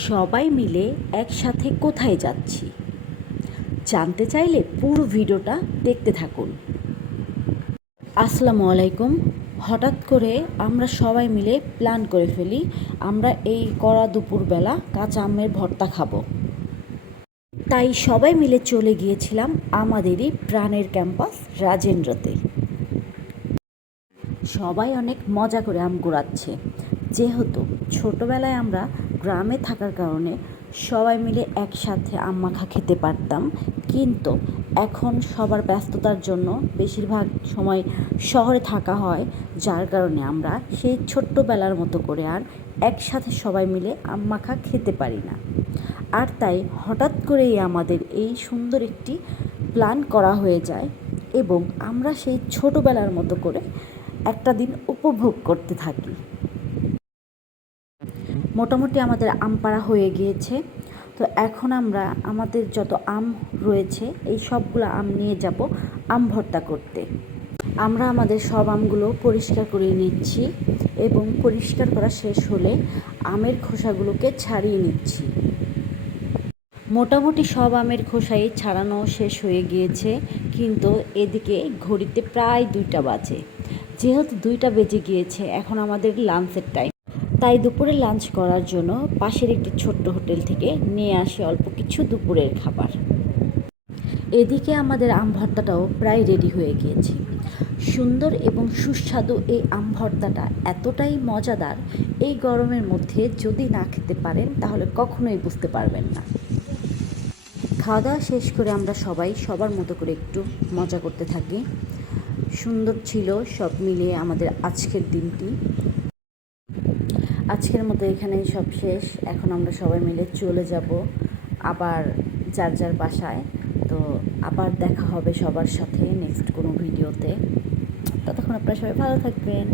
সবাই মিলে একসাথে কোথায় যাচ্ছি জানতে চাইলে পুরো ভিডিওটা দেখতে থাকুন। আসসালামু আলাইকুম। হঠাৎ করে আমরা সবাই মিলে প্ল্যান করে ফেলি আমরা এই কড়া দুপুরবেলা কাঁচা আমের ভর্তা খাবো। তাই সবাই মিলে চলে গিয়েছিলাম আমাদেরই প্রাণের ক্যাম্পাস রাজেন্দ্রতে। সবাই অনেক মজা করে আম কুড়াচ্ছে। যেহেতু ছোটোবেলায় আমরা গ্রামে থাকার কারণে সবাই মিলে একসাথে আম মাখা খেতে পারতাম, কিন্তু এখন সবার ব্যস্ততার জন্য বেশিরভাগ সময় শহরে থাকা হয়, যার কারণে আমরা সেই ছোট্টবেলার মতো করে আর একসাথে সবাই মিলে আম মাখা খেতে পারি না। আর তাই হঠাৎ করেই আমাদের এই সুন্দর একটি প্ল্যান করা হয়ে যায় এবং আমরা সেই ছোটোবেলার মতো করে একটা দিন উপভোগ করতে থাকি। মোটামুটি আমাদের আম পাড়া হয়ে গিয়েছে। তো এখন আমরা আমাদের যত আম রয়েছে এই সবগুলো আম নিয়ে যাব আম ভর্তা করতে। আমরা আমাদের সব আমগুলো পরিষ্কার করে নিচ্ছি এবং পরিষ্কার করা শেষ হলে আমের খোসাগুলোকে ছাড়িয়ে নিচ্ছি। মোটামুটি সব আমের খোসাই ছাড়ানো শেষ হয়ে গিয়েছে, কিন্তু এদিকে ঘড়িতে প্রায় 2টা বাজে। যেহেতু 2টা বেজে গিয়েছে, এখন আমাদের লাঞ্চের টাইম। তাই দুপুরে লাঞ্চ করার জন্য পাশের একটি ছোট্ট হোটেল থেকে নিয়ে আসি অল্প কিছু দুপুরের খাবার। এদিকে আমাদের আম ভর্তাটাও প্রায় রেডি হয়ে গিয়েছে। সুন্দর এবং সুস্বাদু এই আম ভর্তাটা এতটাই মজাদার, এই গরমের মধ্যে যদি না খেতে পারেন তাহলে কখনোই বুঝতে পারবেন না। খাওয়া দাওয়া শেষ করে আমরা সবাই সবার মতো করে একটু মজা করতে থাকি। সুন্দর ছিল সব মিলিয়ে আমাদের আজকের দিনটি। আজকের মতো এখানেই সব শেষ। এখন আমরা সবাই মিলে চলে যাব আবার যার যার বাসায়। তো আবার দেখা হবে সবার সাথে নেক্সট কোনো ভিডিওতে। ততক্ষণ আপনারা সবাই ভালো থাকবেন।